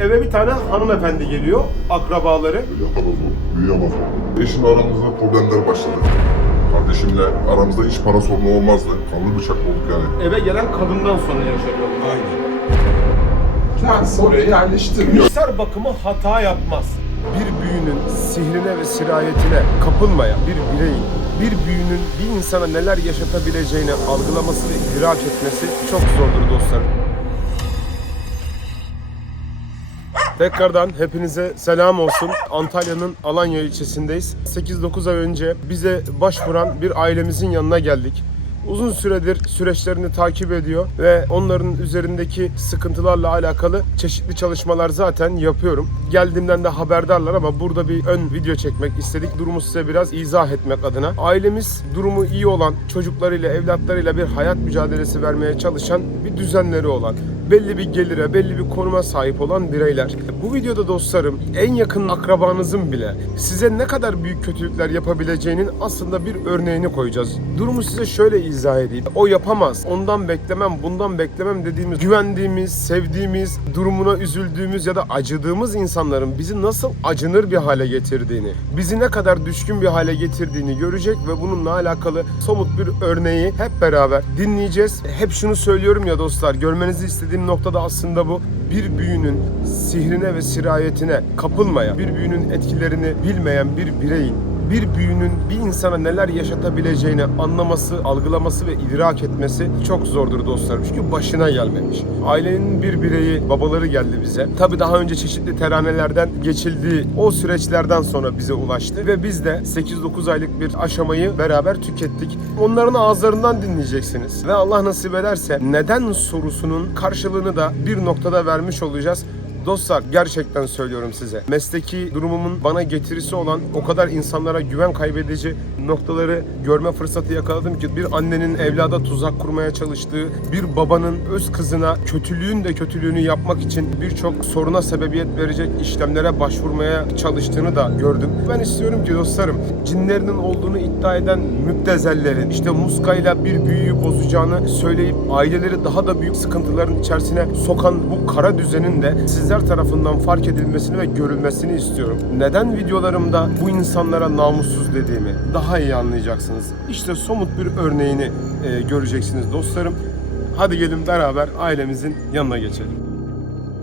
Eve bir tane hanımefendi geliyor, akrabaları. Yatamaz oldu, büyüyemez oldu. Eşimle aramızda problemler başladı. Kardeşimle aramızda hiç para sorunu olmazdı. Kanlı bıçak olduk yani. Eve gelen kadından sonra yaşanıyor. Aynen. Kendisi oraya yerleştirmiyor. Mikser bakımı hata yapmaz. Bir büyünün sihrine ve sirayetine kapılmayan bir bireyin bir büyünün bir insana neler yaşatabileceğini algılaması ve idrak etmesi çok zordur dostlarım. Tekrardan hepinize selam olsun. Antalya'nın Alanya ilçesindeyiz. 8-9 ay önce bize başvuran bir ailemizin yanına geldik. Uzun süredir süreçlerini takip ediyor ve onların üzerindeki sıkıntılarla alakalı çeşitli çalışmalar zaten yapıyorum. Geldiğimden de haberdarlar ama burada bir ön video çekmek istedik. Durumu size biraz izah etmek adına. Ailemiz durumu iyi olan, çocuklarıyla, evlatlarıyla bir hayat mücadelesi vermeye çalışan bir düzenleri olan, belli bir gelire, belli bir konuma sahip olan bireyler. Bu videoda dostlarım en yakın akrabanızın bile size ne kadar büyük kötülükler yapabileceğinin aslında bir örneğini koyacağız. Durumu size şöyle izah edeyim. O yapamaz. Ondan beklemem, bundan beklemem dediğimiz, güvendiğimiz, sevdiğimiz, durumuna üzüldüğümüz ya da acıdığımız insanların bizi nasıl acınır bir hale getirdiğini, bizi ne kadar düşkün bir hale getirdiğini görecek ve bununla alakalı somut bir örneği hep beraber dinleyeceğiz. Hep şunu söylüyorum ya dostlar, görmenizi istediğim noktada aslında bu. Bir büyünün sihrine ve sirayetine kapılmayan, bir büyünün etkilerini bilmeyen bir bireyin bir büyünün bir insana neler yaşatabileceğini anlaması, algılaması ve idrak etmesi çok zordur dostlarım. Çünkü başına gelmemiş. Ailenin bir bireyi, babaları geldi bize. Tabi daha önce çeşitli teranelerden geçildiği o süreçlerden sonra bize ulaştı. Ve biz de 8-9 aylık bir aşamayı beraber tükettik. Onların ağızlarından dinleyeceksiniz. Ve Allah nasip ederse neden sorusunun karşılığını da bir noktada vermiş olacağız. Dostlar gerçekten söylüyorum size. Mesleki durumumun bana getirisi olan o kadar insanlara güven kaybedici noktaları görme fırsatı yakaladım ki bir annenin evlada tuzak kurmaya çalıştığı, bir babanın öz kızına kötülüğün de kötülüğünü yapmak için birçok soruna sebebiyet verecek işlemlere başvurmaya çalıştığını da gördüm. Ben istiyorum ki dostlarım cinlerinin olduğunu iddia eden müptezellerin işte muskayla bir büyüyü bozacağını söyleyip aileleri daha da büyük sıkıntıların içerisine sokan bu kara düzenin de sizler tarafından fark edilmesini ve görülmesini istiyorum. Neden videolarımda bu insanlara namussuz dediğimi daha iyi anlayacaksınız. İşte somut bir örneğini e, göreceksiniz dostlarım. Hadi gelin beraber ailemizin yanına geçelim.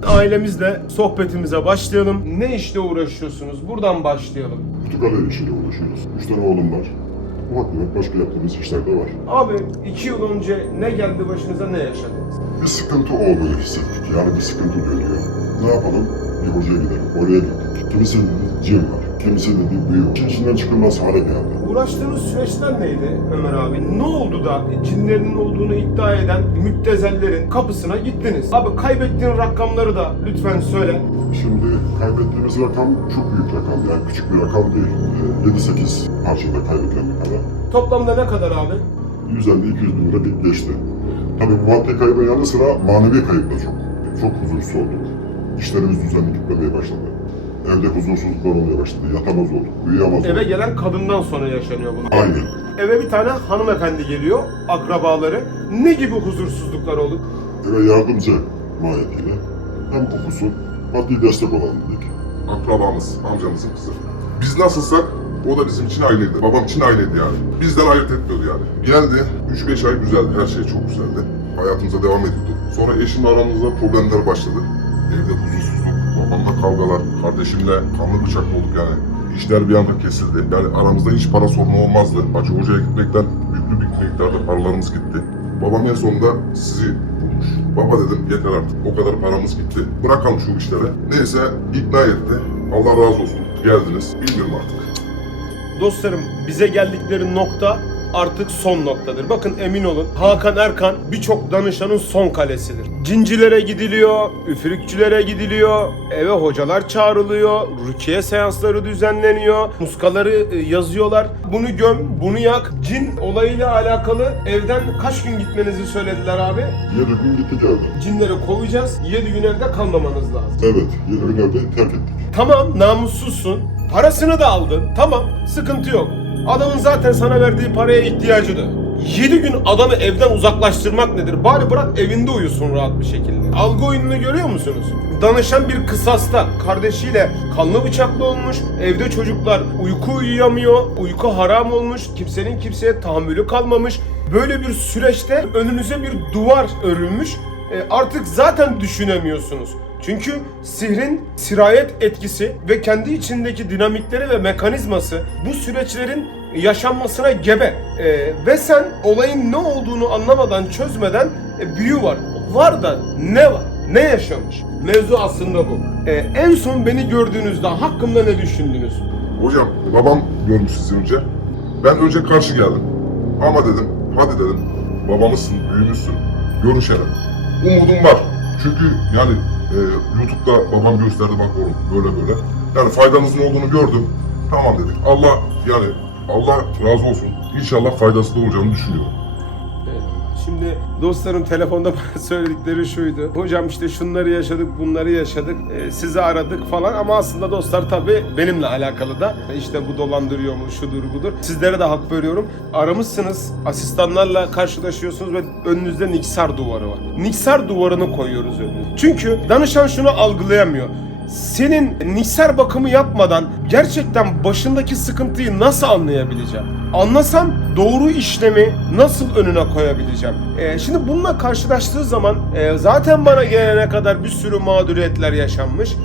Ailemizle sohbetimize başlayalım. Ne işle uğraşıyorsunuz? Buradan başlayalım. Kütüphane işiyle uğraşıyoruz. Üç tane oğlum var. Ufak tefek başka yaptığımız işler de var. Abi iki yıl önce ne geldi başınıza ne yaşadınız? Bir sıkıntı olduğunu hissettik. Yani bir sıkıntı dönüyor. Ne yapalım? Bir hocaya gidelim. Oraya gittik. Kimisinin cin var. Kimisinin bir büyü var. İşin içinden çıkılmaz hale geldi. Uğraştığınız süreçler neydi Ömer abi? Ne oldu da cinlerinin olduğunu iddia eden müptezellerin kapısına gittiniz? Abi kaybettiğin rakamları da lütfen söyle. Şimdi kaybettiğimiz rakam çok büyük rakam. Yani küçük bir rakam değil. Ee, 7-8 parçada kaybedilen bir para. Toplamda ne kadar abi? 150-200 bin lira bir geçti. Tabii bu maddi kaybın yanı sıra manevi kayıp da çok. Çok huzursuz olduk. İşlerimiz düzenli gitmemeye başladı. Evde huzursuzluklar olmaya başladı. Yatamaz olduk, uyuyamaz Eve olduk. gelen kadından sonra yaşanıyor bunlar. Aynen. Eve bir tane hanımefendi geliyor, akrabaları. Ne gibi huzursuzluklar oldu? Eve yardımcı mahiyetiyle hem okusun, maddi destek olalım dedik. Akrabamız, amcamızın kızı. Biz nasılsak o da bizim için aynıydı. Babam için aynıydı yani. Bizden ayırt etmiyordu yani. Geldi, 3-5 ay güzeldi, her şey çok güzeldi. Hayatımıza devam ediyordu. Sonra eşimle aramızda problemler başladı. Evde huzursuzluk, babamla kavgalar, kardeşimle kanlı bıçak olduk yani. İşler bir anda kesildi. Yani aramızda hiç para sorunu olmazdı. Acı Hoca'ya gitmekten yüklü bir miktarda paralarımız gitti. Babam en sonunda sizi bulmuş. Baba dedim yeter artık o kadar paramız gitti. Bırakalım şu işleri. Neyse ikna etti. Allah razı olsun. Geldiniz. Bilmiyorum artık. Dostlarım bize geldikleri nokta artık son noktadır. Bakın emin olun Hakan Erkan birçok danışanın son kalesidir. Cincilere gidiliyor, üfürükçülere gidiliyor, eve hocalar çağrılıyor, rukiye seansları düzenleniyor, muskaları e, yazıyorlar. Bunu göm, bunu yak. Cin olayıyla alakalı evden kaç gün gitmenizi söylediler abi? Yedi gün gitti geldi. Cinleri kovacağız, 7 gün evde kalmamanız lazım. Evet, yedi gün evde terk ettik. Tamam namussuzsun. Parasını da aldın. Tamam sıkıntı yok. Adamın zaten sana verdiği paraya ihtiyacı da. 7 gün adamı evden uzaklaştırmak nedir? Bari bırak evinde uyusun rahat bir şekilde. Algı oyununu görüyor musunuz? Danışan bir kısasta kardeşiyle kanlı bıçaklı olmuş. Evde çocuklar uyku uyuyamıyor. Uyku haram olmuş. Kimsenin kimseye tahammülü kalmamış. Böyle bir süreçte önünüze bir duvar örülmüş. E, artık zaten düşünemiyorsunuz. Çünkü sihrin sirayet etkisi ve kendi içindeki dinamikleri ve mekanizması bu süreçlerin yaşanmasına gebe. E, ve sen olayın ne olduğunu anlamadan, çözmeden e, büyü var. Var da ne var? Ne yaşamış? Mevzu aslında bu. E, en son beni gördüğünüzde hakkımda ne düşündünüz? Hocam babam görmüş sizi önce. Ben önce karşı geldim. Ama dedim hadi dedim babamızsın, büyümüşsün. Görüşelim. Umudum var. Çünkü yani e, YouTube'da babam gösterdi bak oğlum böyle böyle. Yani faydanızın olduğunu gördüm. Tamam dedik. Allah yani Allah razı olsun. İnşallah faydası da olacağını düşünüyorum. Şimdi dostlarım telefonda bana söyledikleri şuydu. Hocam işte şunları yaşadık, bunları yaşadık, e, sizi aradık falan ama aslında dostlar tabii benimle alakalı da. İşte bu dolandırıyor mu, şudur budur. Sizlere de hak veriyorum. Aramışsınız, asistanlarla karşılaşıyorsunuz ve önünüzde niksar duvarı var. Niksar duvarını koyuyoruz önüne. Çünkü danışan şunu algılayamıyor. Senin niksar bakımı yapmadan gerçekten başındaki sıkıntıyı nasıl anlayabileceğim? Anlasam doğru işlemi nasıl önüne koyabileceğim? Ee, şimdi bununla karşılaştığı zaman e, zaten bana gelene kadar bir sürü mağduriyetler yaşanmış.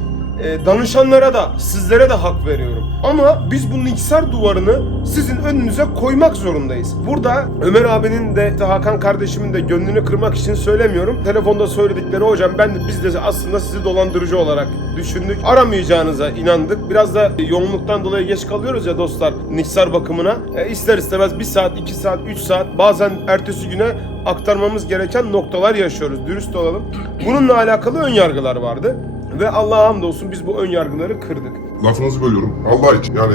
E, danışanlara da sizlere de hak veriyorum. Ama biz bu niksar duvarını sizin önünüze koymak zorundayız. Burada Ömer abinin de Hakan kardeşimin de gönlünü kırmak için söylemiyorum. Telefonda söyledikleri hocam ben de biz de aslında sizi dolandırıcı olarak düşündük. Aramayacağınıza inandık. Biraz da yoğunluktan dolayı geç kalıyoruz ya dostlar niksar bakımına. E, ister istemez 1 saat, 2 saat, 3 saat bazen ertesi güne aktarmamız gereken noktalar yaşıyoruz. Dürüst olalım. Bununla alakalı ön yargılar vardı. Ve Allah'a hamdolsun biz bu ön yargıları kırdık. Lafınızı bölüyorum. Allah için yani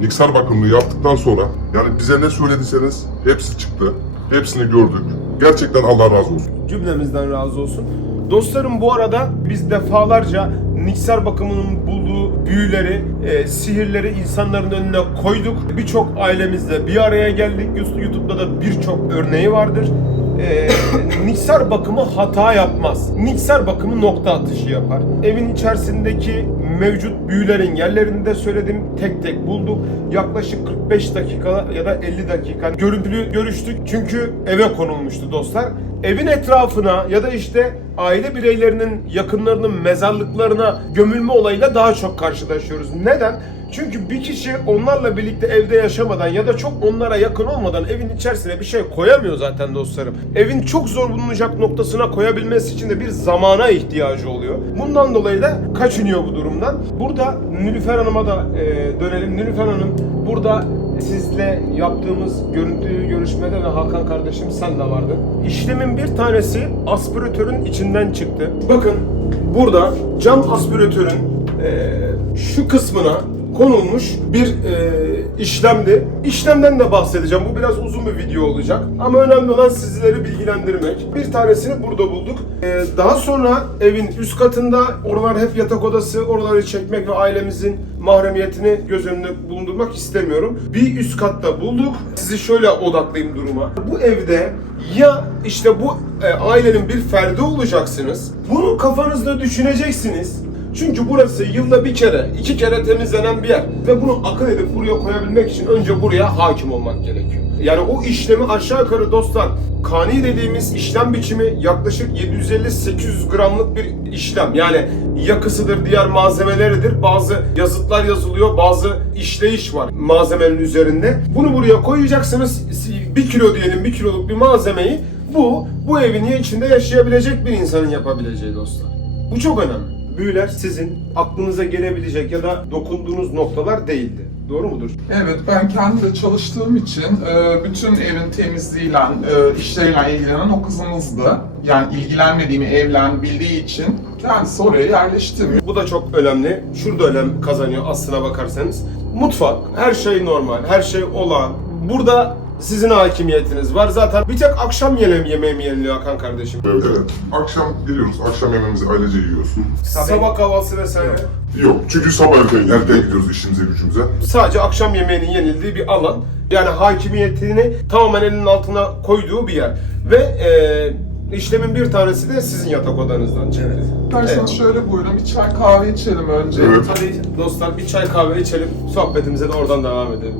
Niksar bakımını yaptıktan sonra yani bize ne söylediyseniz hepsi çıktı. Hepsini gördük. Gerçekten Allah razı olsun. Cümlemizden razı olsun. Dostlarım bu arada biz defalarca Niksar bakımının bulduğu büyüleri, e, sihirleri insanların önüne koyduk. Birçok ailemizle bir araya geldik. YouTube'da da birçok örneği vardır. E, Niksar bakımı hata yapmaz. Niksar bakımı nokta atışı yapar. Evin içerisindeki mevcut büyülerin yerlerini de söyledim. Tek tek bulduk. Yaklaşık 45 dakika ya da 50 dakika görüntülü görüştük. Çünkü eve konulmuştu dostlar. Evin etrafına ya da işte aile bireylerinin yakınlarının mezarlıklarına gömülme olayıyla daha çok karşılaşıyoruz. Neden? Çünkü bir kişi onlarla birlikte evde yaşamadan ya da çok onlara yakın olmadan evin içerisine bir şey koyamıyor zaten dostlarım. Evin çok zor bulunacak noktasına koyabilmesi için de bir zamana ihtiyacı oluyor. Bundan dolayı da kaçınıyor bu durumdan. Burada Nilüfer Hanım'a da e, dönelim. Nilüfer Hanım burada sizle yaptığımız görüntü görüşmede ve Hakan kardeşim sen de vardın. İşlemin bir tanesi aspiratörün içinden çıktı. Bakın burada cam aspiratörün e, şu kısmına konulmuş bir e, işlemdi. İşlemden de bahsedeceğim. Bu biraz uzun bir video olacak. Ama önemli olan sizleri bilgilendirmek. Bir tanesini burada bulduk. E, daha sonra evin üst katında oralar hep yatak odası. Oraları çekmek ve ailemizin mahremiyetini göz önünde bulundurmak istemiyorum. Bir üst katta bulduk. Sizi şöyle odaklayayım duruma. Bu evde ya işte bu e, ailenin bir ferdi olacaksınız. Bunu kafanızda düşüneceksiniz. Çünkü burası yılda bir kere, iki kere temizlenen bir yer. Ve bunu akıl edip buraya koyabilmek için önce buraya hakim olmak gerekiyor. Yani o işlemi aşağı yukarı dostlar, kani dediğimiz işlem biçimi yaklaşık 750-800 gramlık bir işlem. Yani yakısıdır, diğer malzemeleridir. Bazı yazıtlar yazılıyor, bazı işleyiş var malzemenin üzerinde. Bunu buraya koyacaksınız. Bir kilo diyelim, bir kiloluk bir malzemeyi bu, bu evin içinde yaşayabilecek bir insanın yapabileceği dostlar. Bu çok önemli. Büyüler sizin aklınıza gelebilecek ya da dokunduğunuz noktalar değildi. Doğru mudur? Evet, ben kendi de çalıştığım için e, bütün evin temizliğiyle, e, işleriyle ilgilenen o kızımızdı. Yani ilgilenmediğimi evlen bildiği için kendisi oraya yerleştirmiyor. Bu da çok önemli. Şurada önem kazanıyor aslına bakarsanız. Mutfak, her şey normal, her şey olağan. Burada Sizin hakimiyetiniz var. Zaten bir tek akşam yemeği yemeği mi yeniliyor Hakan kardeşim? Evet. Akşam geliyoruz. Akşam yemeğimizi ailece yiyoruz. Sabah kahvaltısı vesaire. Yok. Çünkü sabah erken, erken gidiyoruz işimize gücümüze. Sadece akşam yemeğinin yenildiği bir alan. Yani hakimiyetini tamamen elinin altına koyduğu bir yer. Ve e, işlemin bir tanesi de sizin yatak odanızdan çıktı. İsterseniz Evet. şöyle buyurun bir çay kahve içelim önce. Evet. Hadi dostlar bir çay kahve içelim. Sohbetimize de oradan devam edelim.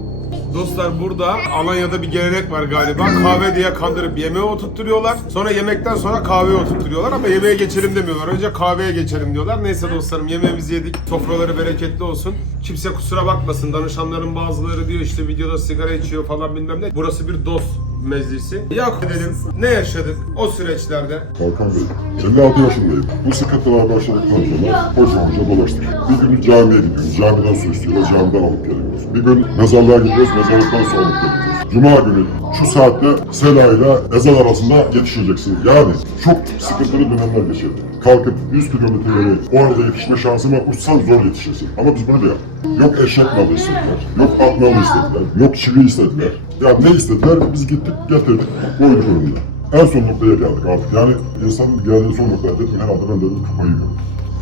Dostlar burada Alanya'da bir gelenek var galiba. Kahve diye kandırıp yemeğe oturtturuyorlar. Sonra yemekten sonra kahveye oturtturuyorlar ama yemeğe geçelim demiyorlar. Önce kahveye geçelim diyorlar. Neyse dostlarım yemeğimizi yedik. Sofraları bereketli olsun. Kimse kusura bakmasın. Danışanların bazıları diyor işte videoda sigara içiyor falan bilmem ne. Burası bir dost meclisi. Yak dedim. Ne yaşadık o süreçlerde? Hakan Bey, 56 yaşındayım. Bu sıkıntılar başladıktan sonra hoca hoca dolaştık. Bir gün camiye gidiyoruz. Camiden su istiyorlar, camiden alıp geliyoruz. Bir gün mezarlığa gidiyoruz, mezarlıktan su alıp geliyoruz. Cuma günü şu saatte Sela ile ezan arasında yetişeceksin. Yani çok sıkıntılı dönemler geçirdik. Kalkıp 100 kilometreleri o arada yetişme şansım var. Uçsan zor yetişirsin. Ama biz bunu da yaptık. Yok eşek nalı istediler, yok at nalı istediler, yok çivi istediler. Ya ne istediler biz gittik getirdik koyduk önüne. En son noktaya geldik artık. Yani insan geldiği son noktaya dedim herhalde ben dedim kafayı yiyorum.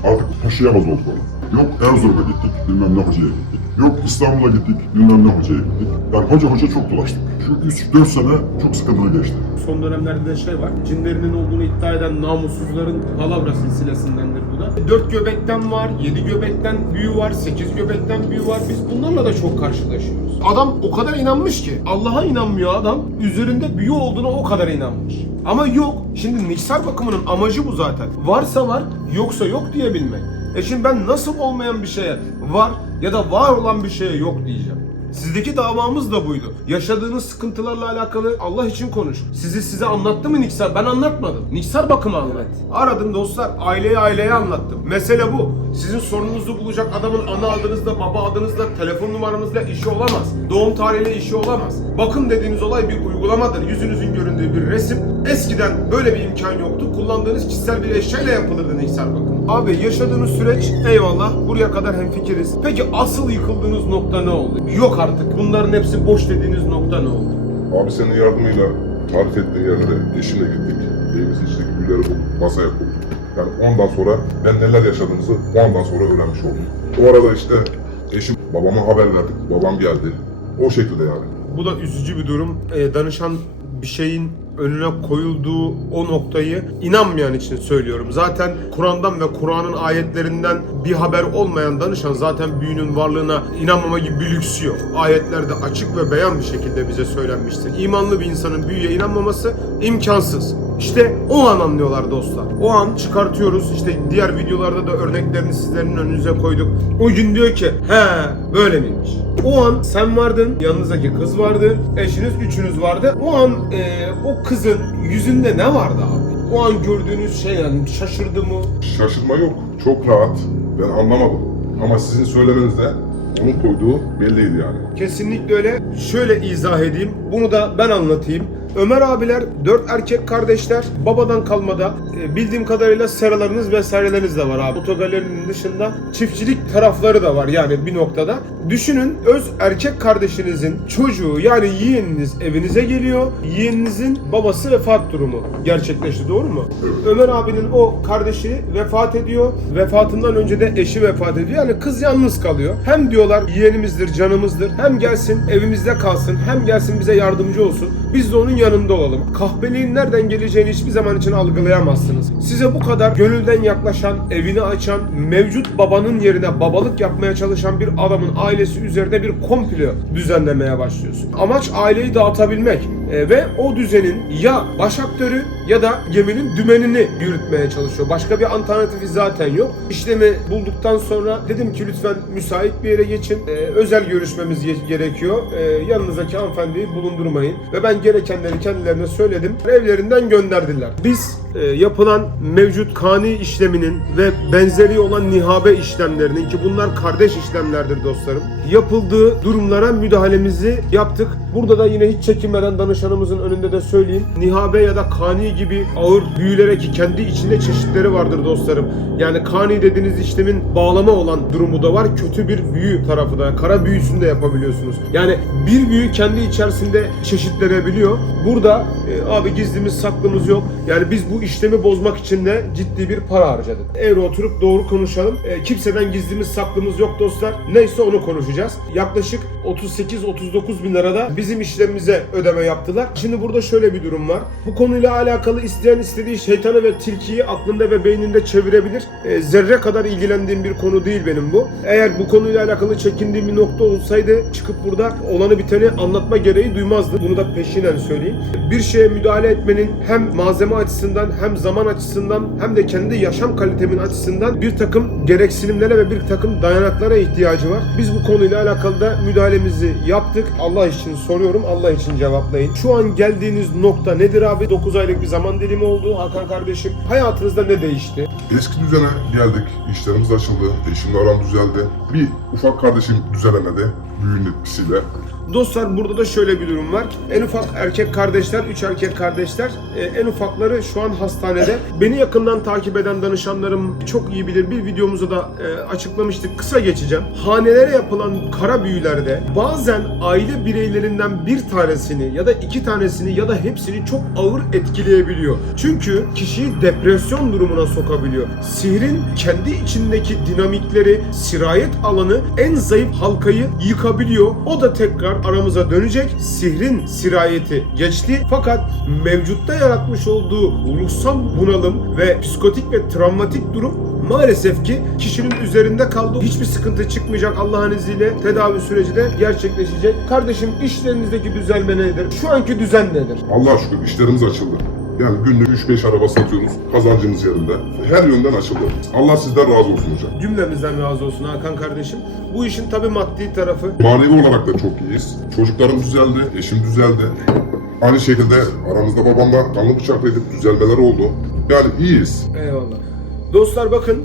Artık taşıyamaz olduk onu. Yok Erzurum'a gittik, bilmem ne hocaya gittik. Yok İstanbul'a gittik, bilmem ne hocaya gittik. Yani hoca hoca çok dolaştık. Şu 3-4 sene çok sıkıntılı geçti. Son dönemlerde de şey var. Cinlerinin olduğunu iddia eden namussuzların palavra silsilesindendir bu da. 4 göbekten var, 7 göbekten büyü var, 8 göbekten büyü var. Biz bunlarla da çok karşılaşıyoruz. Adam o kadar inanmış ki. Allah'a inanmıyor adam. Üzerinde büyü olduğuna o kadar inanmış. Ama yok. Şimdi niksar bakımının amacı bu zaten. Varsa var, yoksa yok diyebilmek. E şimdi ben nasıl olmayan bir şeye var ya da var olan bir şeye yok diyeceğim. Sizdeki davamız da buydu. Yaşadığınız sıkıntılarla alakalı Allah için konuş. Sizi size anlattı mı Niksar? Ben anlatmadım. Niksar bakımı anlat. Aradım dostlar. Aileye aileye anlattım. Mesele bu. Sizin sorununuzu bulacak adamın ana adınızla, baba adınızla, telefon numaranızla işi olamaz. Doğum tarihiyle işi olamaz. Bakım dediğiniz olay bir uygulamadır. Yüzünüzün göründüğü bir resim. Eskiden böyle bir imkan yoktu. Kullandığınız kişisel bir eşyayla yapılırdı Niksar bakımı. Abi yaşadığınız süreç eyvallah. Buraya kadar hemfikiriz. Peki asıl yıkıldığınız nokta ne oldu? Yok artık. Bunların hepsi boş dediğiniz nokta ne oldu? Abi senin yardımıyla tarif ettiğin yerlere eşimle gittik. Evimizin içindeki gülleri bulduk, masaya koyduk. Yani ondan sonra ben neler yaşadığımızı o andan sonra öğrenmiş oldum. O arada işte eşim babama haber verdik. Babam geldi. O şekilde yani. Bu da üzücü bir durum. Ee, danışan bir şeyin önüne koyulduğu o noktayı inanmayan için söylüyorum. Zaten Kur'an'dan ve Kur'an'ın ayetlerinden bir haber olmayan danışan zaten büyünün varlığına inanmama gibi bir lüksü yok. Ayetlerde açık ve beyan bir şekilde bize söylenmiştir. İmanlı bir insanın büyüye inanmaması imkansız. İşte o an anlıyorlar dostlar. O an çıkartıyoruz. İşte diğer videolarda da örneklerini sizlerin önünüze koyduk. O gün diyor ki he böyle miymiş? O an sen vardın, yanınızdaki kız vardı, eşiniz üçünüz vardı. O an e, o kızın yüzünde ne vardı abi? O an gördüğünüz şey yani şaşırdı mı? Şaşırma yok. Çok rahat. Ben anlamadım. Ama sizin söylemenizde onun koyduğu belliydi yani. Kesinlikle öyle. Şöyle izah edeyim. Bunu da ben anlatayım. Ömer abiler dört erkek kardeşler. Babadan kalmada e, bildiğim kadarıyla seralarınız vesaireleriniz de var abi. Otogalerinin dışında çiftçilik tarafları da var yani bir noktada. Düşünün öz erkek kardeşinizin çocuğu yani yeğeniniz evinize geliyor. Yeğeninizin babası vefat durumu gerçekleşti doğru mu? Ömer abinin o kardeşi vefat ediyor. Vefatından önce de eşi vefat ediyor. Yani kız yalnız kalıyor. Hem diyorlar yeğenimizdir, canımızdır. Hem gelsin evimizde kalsın. Hem gelsin bize yardımcı olsun. Biz de onun yanında olalım. Kahpeliğin nereden geleceğini hiçbir zaman için algılayamazsınız. Size bu kadar gönülden yaklaşan, evini açan, mevcut babanın yerine babalık yapmaya çalışan bir adamın ailesi üzerine bir komplo düzenlemeye başlıyorsun. Amaç aileyi dağıtabilmek E, ve o düzenin ya baş aktörü ya da geminin dümenini yürütmeye çalışıyor. Başka bir alternatifi zaten yok. İşlemi bulduktan sonra dedim ki lütfen müsait bir yere geçin. E, özel görüşmemiz ge- gerekiyor. E, yanınızdaki hanımefendiyi bulundurmayın. Ve ben gerekenleri kendilerine söyledim. Evlerinden gönderdiler. Biz e, yapılan mevcut kani işleminin ve benzeri olan nihabe işlemlerinin ki bunlar kardeş işlemlerdir dostlarım. Yapıldığı durumlara müdahalemizi yaptık. Burada da yine hiç çekinmeden danışanımızın önünde de söyleyeyim. Nihabe ya da kani gibi ağır büyülere ki kendi içinde çeşitleri vardır dostlarım. Yani kani dediğiniz işlemin bağlama olan durumu da var. Kötü bir büyü tarafı da. Kara büyüsünü de yapabiliyorsunuz. Yani bir büyü kendi içerisinde çeşitlenebiliyor. Burada e, abi gizlimiz saklımız yok. Yani biz bu işlemi bozmak için de ciddi bir para harcadık. Eğri oturup doğru konuşalım. E, kimseden gizlimiz saklımız yok dostlar. Neyse onu konuşacağız. Yaklaşık 38-39 bin lirada bizim işlerimize ödeme yaptılar. Şimdi burada şöyle bir durum var. Bu konuyla alakalı isteyen istediği şeytanı ve tilkiyi aklında ve beyninde çevirebilir. E, zerre kadar ilgilendiğim bir konu değil benim bu. Eğer bu konuyla alakalı çekindiğim bir nokta olsaydı çıkıp burada olanı biteni anlatma gereği duymazdı. Bunu da peşinen söyleyeyim. Bir şeye müdahale etmenin hem malzeme açısından hem zaman açısından hem de kendi yaşam kalitemin açısından bir takım gereksinimlere ve bir takım dayanaklara ihtiyacı var. Biz bu konuyla alakalı da müdahalemizi yaptık. Allah için soruyorum. Allah için cevaplayın. Şu an geldiğiniz nokta nedir abi? 9 aylık bir zaman dilimi oldu Hakan kardeşim. Hayatınızda ne değişti? Eski düzene geldik. İşlerimiz açıldı. Eşimle aram düzeldi. Bir ufak kardeşim düzelemedi. Büyüğün etkisiyle. Dostlar burada da şöyle bir durum var. En ufak erkek kardeşler, üç erkek kardeşler. e, en ufakları şu an hastanede. Beni yakından takip eden danışanlarım çok iyi bilir. Bir videomuza da e, açıklamıştık. Kısa geçeceğim. Hanelere yapılan kara büyülerde bazen aile bireylerinden bir tanesini ya da iki tanesini ya da hepsini çok ağır etkileyebiliyor. Çünkü kişiyi depresyon durumuna sokabiliyor. Sihrin kendi içindeki dinamikleri, sirayet alanı en zayıf halkayı yıkabiliyor. O da tekrar aramıza dönecek. Sihrin sirayeti geçti fakat mevcutta yaratmış olduğu ruhsal bunalım ve psikotik ve travmatik durum maalesef ki kişinin üzerinde kaldı. Hiçbir sıkıntı çıkmayacak Allah'ın izniyle. Tedavi süreci de gerçekleşecek. Kardeşim işlerinizdeki düzelme nedir? Şu anki düzen nedir? Allah'a şükür işlerimiz açıldı. Yani günlük 3-5 araba satıyoruz. Kazancımız yerinde. Her yönden açıldı. Allah sizden razı olsun hocam. Cümlemizden razı olsun Hakan kardeşim. Bu işin tabi maddi tarafı. Manevi olarak da çok iyiyiz. Çocuklarım düzeldi, eşim düzeldi. Aynı şekilde aramızda babamla kanlı bıçaklıydık, düzelmeler oldu. Yani iyiyiz. Eyvallah. Dostlar bakın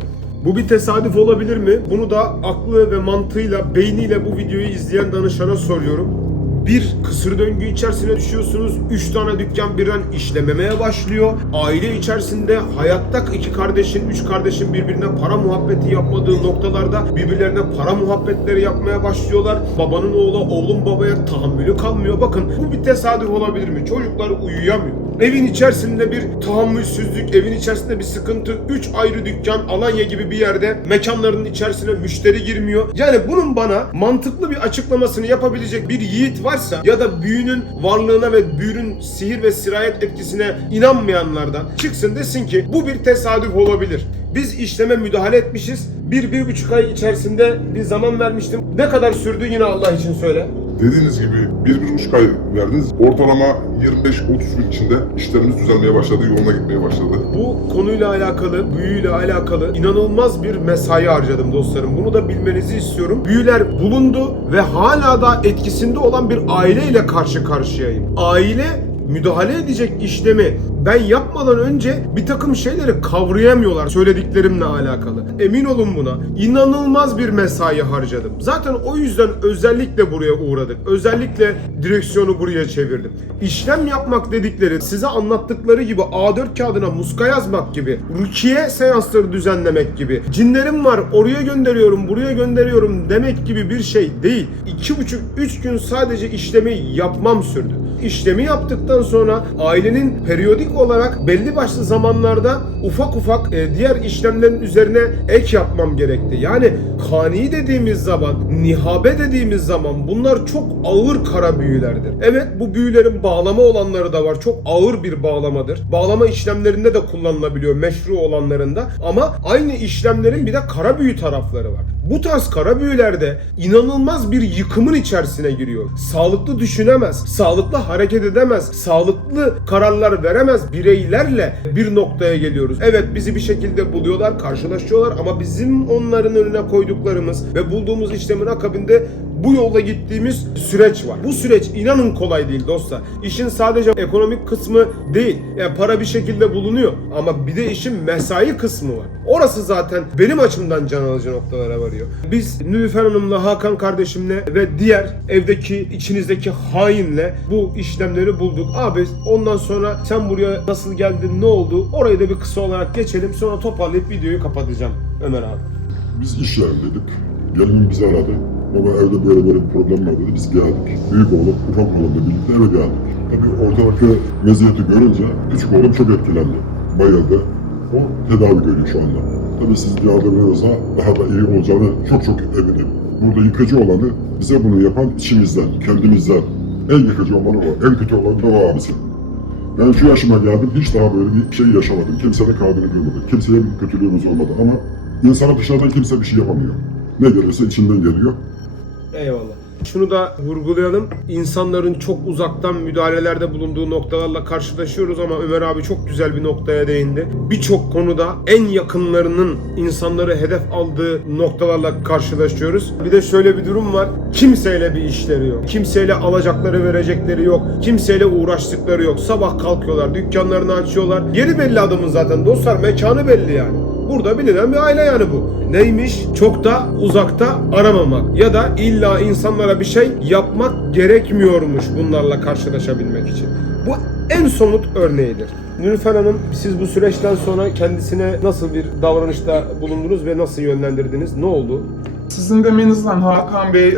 bu bir tesadüf olabilir mi? Bunu da aklı ve mantığıyla, beyniyle bu videoyu izleyen danışana soruyorum. Bir kısır döngü içerisine düşüyorsunuz. Üç tane dükkan birden işlememeye başlıyor. Aile içerisinde hayatta iki kardeşin, üç kardeşin birbirine para muhabbeti yapmadığı noktalarda birbirlerine para muhabbetleri yapmaya başlıyorlar. Babanın oğlu, oğlun babaya tahammülü kalmıyor. Bakın bu bir tesadüf olabilir mi? Çocuklar uyuyamıyor. Evin içerisinde bir tahammülsüzlük, evin içerisinde bir sıkıntı. Üç ayrı dükkan, Alanya gibi bir yerde mekanların içerisine müşteri girmiyor. Yani bunun bana mantıklı bir açıklamasını yapabilecek bir yiğit varsa ya da büyünün varlığına ve büyünün sihir ve sirayet etkisine inanmayanlardan çıksın desin ki bu bir tesadüf olabilir. Biz işleme müdahale etmişiz. Bir, bir buçuk ay içerisinde bir zaman vermiştim. Ne kadar sürdü yine Allah için söyle. Dediğiniz gibi bir, bir buçuk ay verdiniz. Ortalama 25-30 gün içinde işlerimiz düzelmeye başladı, yoluna gitmeye başladı. Bu konuyla alakalı, büyüyle alakalı inanılmaz bir mesai harcadım dostlarım. Bunu da bilmenizi istiyorum. Büyüler bulundu ve hala da etkisinde olan bir aileyle karşı karşıyayım. Aile müdahale edecek işlemi ben yapmadan önce bir takım şeyleri kavrayamıyorlar söylediklerimle alakalı. Emin olun buna. İnanılmaz bir mesai harcadım. Zaten o yüzden özellikle buraya uğradık. Özellikle direksiyonu buraya çevirdim. İşlem yapmak dedikleri size anlattıkları gibi A4 kağıdına muska yazmak gibi, rukiye seansları düzenlemek gibi, cinlerim var oraya gönderiyorum buraya gönderiyorum demek gibi bir şey değil. 2,5-3 gün sadece işlemi yapmam sürdü. İşlemi yaptıktan sonra ailenin periyodik olarak belli başlı zamanlarda ufak ufak e, diğer işlemlerin üzerine ek yapmam gerekti. Yani kani dediğimiz zaman, nihabe dediğimiz zaman bunlar çok ağır kara büyülerdir. Evet bu büyülerin bağlama olanları da var. Çok ağır bir bağlamadır. Bağlama işlemlerinde de kullanılabiliyor meşru olanlarında. Ama aynı işlemlerin bir de kara büyü tarafları var. Bu tarz kara büyülerde inanılmaz bir yıkımın içerisine giriyor. Sağlıklı düşünemez, sağlıklı hareket edemez, sağlıklı kararlar veremez bireylerle bir noktaya geliyoruz. Evet bizi bir şekilde buluyorlar, karşılaşıyorlar ama bizim onların önüne koyduklarımız ve bulduğumuz işlemin akabinde bu yolda gittiğimiz süreç var. Bu süreç inanın kolay değil dostlar. İşin sadece ekonomik kısmı değil. Yani para bir şekilde bulunuyor ama bir de işin mesai kısmı var. Orası zaten benim açımdan can alıcı noktalara varıyor. Biz Nülüfer Hanım'la Hakan kardeşimle ve diğer evdeki içinizdeki hainle bu işlemleri bulduk. Abi ondan sonra sen buraya nasıl geldin ne oldu orayı da bir kısa olarak geçelim sonra toparlayıp videoyu kapatacağım Ömer abi. Biz iş yerindeydik. Gelinim bizi aradı. Baba evde böyle böyle bir problem var dedi. Biz geldik. Büyük oğlum, ufak oğlumla birlikte eve geldik. Tabii ortadaki vaziyeti görünce küçük oğlum çok etkilendi. Bayıldı. O tedavi görüyor şu anda. Tabii siz yardımınızla daha da iyi olacağını çok çok eminim. Burada yıkıcı olanı bize bunu yapan içimizden, kendimizden. En yıkıcı olanı o, en kötü olanı da o abisi. Ben şu yaşıma geldim hiç daha böyle bir şey yaşamadım. Kimsenin kalbini kırmadım. Kimseye bir kötülüğümüz olmadı ama insana dışarıdan kimse bir şey yapamıyor. Ne gelirse içinden geliyor. Eyvallah. Şunu da vurgulayalım. İnsanların çok uzaktan müdahalelerde bulunduğu noktalarla karşılaşıyoruz ama Ömer abi çok güzel bir noktaya değindi. Birçok konuda en yakınlarının insanları hedef aldığı noktalarla karşılaşıyoruz. Bir de şöyle bir durum var. Kimseyle bir işleri yok. Kimseyle alacakları verecekleri yok. Kimseyle uğraştıkları yok. Sabah kalkıyorlar, dükkanlarını açıyorlar. Yeri belli adamın zaten dostlar. Mekanı belli yani. Burada bilinen bir aile yani bu. Neymiş? Çok da uzakta aramamak. Ya da illa insanlara bir şey yapmak gerekmiyormuş bunlarla karşılaşabilmek için. Bu en somut örneğidir. Nülüfer Hanım siz bu süreçten sonra kendisine nasıl bir davranışta bulundunuz ve nasıl yönlendirdiniz? Ne oldu? Sizin demenizden Hakan Bey e,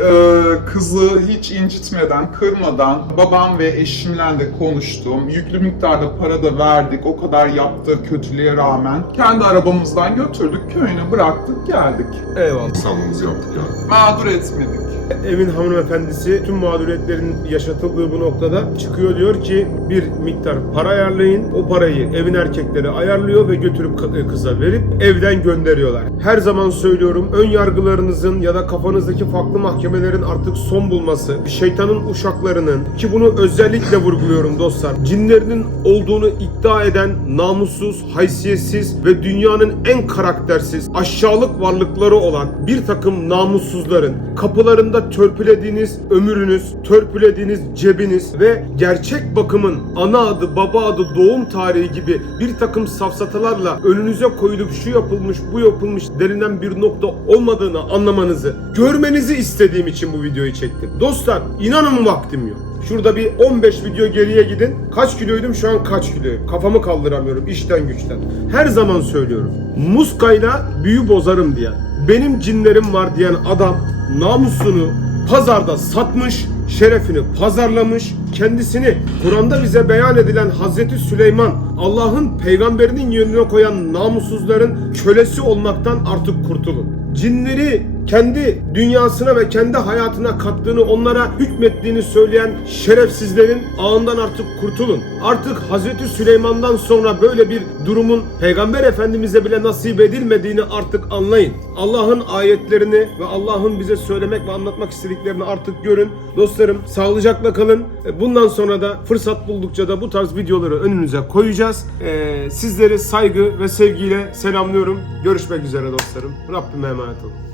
kızı hiç incitmeden, kırmadan babam ve eşimle de konuştum. Yüklü miktarda para da verdik o kadar yaptığı kötülüğe rağmen. Kendi arabamızdan götürdük, köyüne bıraktık geldik. Eyvallah. İnsanlığımızı yaptık yani. Mağdur etmedik. Evin hanımefendisi tüm mağduriyetlerin yaşatıldığı bu noktada çıkıyor diyor ki bir miktar para ayarlayın. O parayı evin erkekleri ayarlıyor ve götürüp ka- kıza verip evden gönderiyorlar. Her zaman söylüyorum ön yargılarınızın ya da kafanızdaki farklı mahkemelerin artık son bulması, şeytanın uşaklarının ki bunu özellikle vurguluyorum dostlar. Cinlerinin olduğunu iddia eden namussuz, haysiyetsiz ve dünyanın en karaktersiz, aşağılık varlıkları olan bir takım namussuzların kapılarında törpülediğiniz ömrünüz, törpülediğiniz cebiniz ve gerçek bakımın ana adı, baba adı, doğum tarihi gibi bir takım safsatalarla önünüze koyulup şu yapılmış, bu yapılmış denilen bir nokta olmadığını anlamanızı, görmenizi istediğim için bu videoyu çektim. Dostlar inanın vaktim yok. Şurada bir 15 video geriye gidin. Kaç kiloydum şu an kaç kiloyum? Kafamı kaldıramıyorum işten güçten. Her zaman söylüyorum. Muskayla büyü bozarım diyen, benim cinlerim var diyen adam namusunu pazarda satmış, şerefini pazarlamış, kendisini Kur'an'da bize beyan edilen Hazreti Süleyman Allah'ın peygamberinin yönüne koyan namussuzların kölesi olmaktan artık kurtulun. Cinleri kendi dünyasına ve kendi hayatına kattığını, onlara hükmettiğini söyleyen şerefsizlerin ağından artık kurtulun. Artık Hazreti Süleyman'dan sonra böyle bir durumun Peygamber Efendimiz'e bile nasip edilmediğini artık anlayın. Allah'ın ayetlerini ve Allah'ın bize söylemek ve anlatmak istediklerini artık görün. Dostlarım sağlıcakla kalın. Bundan sonra da fırsat buldukça da bu tarz videoları önünüze koyacağız. Ee, sizleri saygı ve sevgiyle selamlıyorum. Görüşmek üzere dostlarım. Rabbime emanet olun.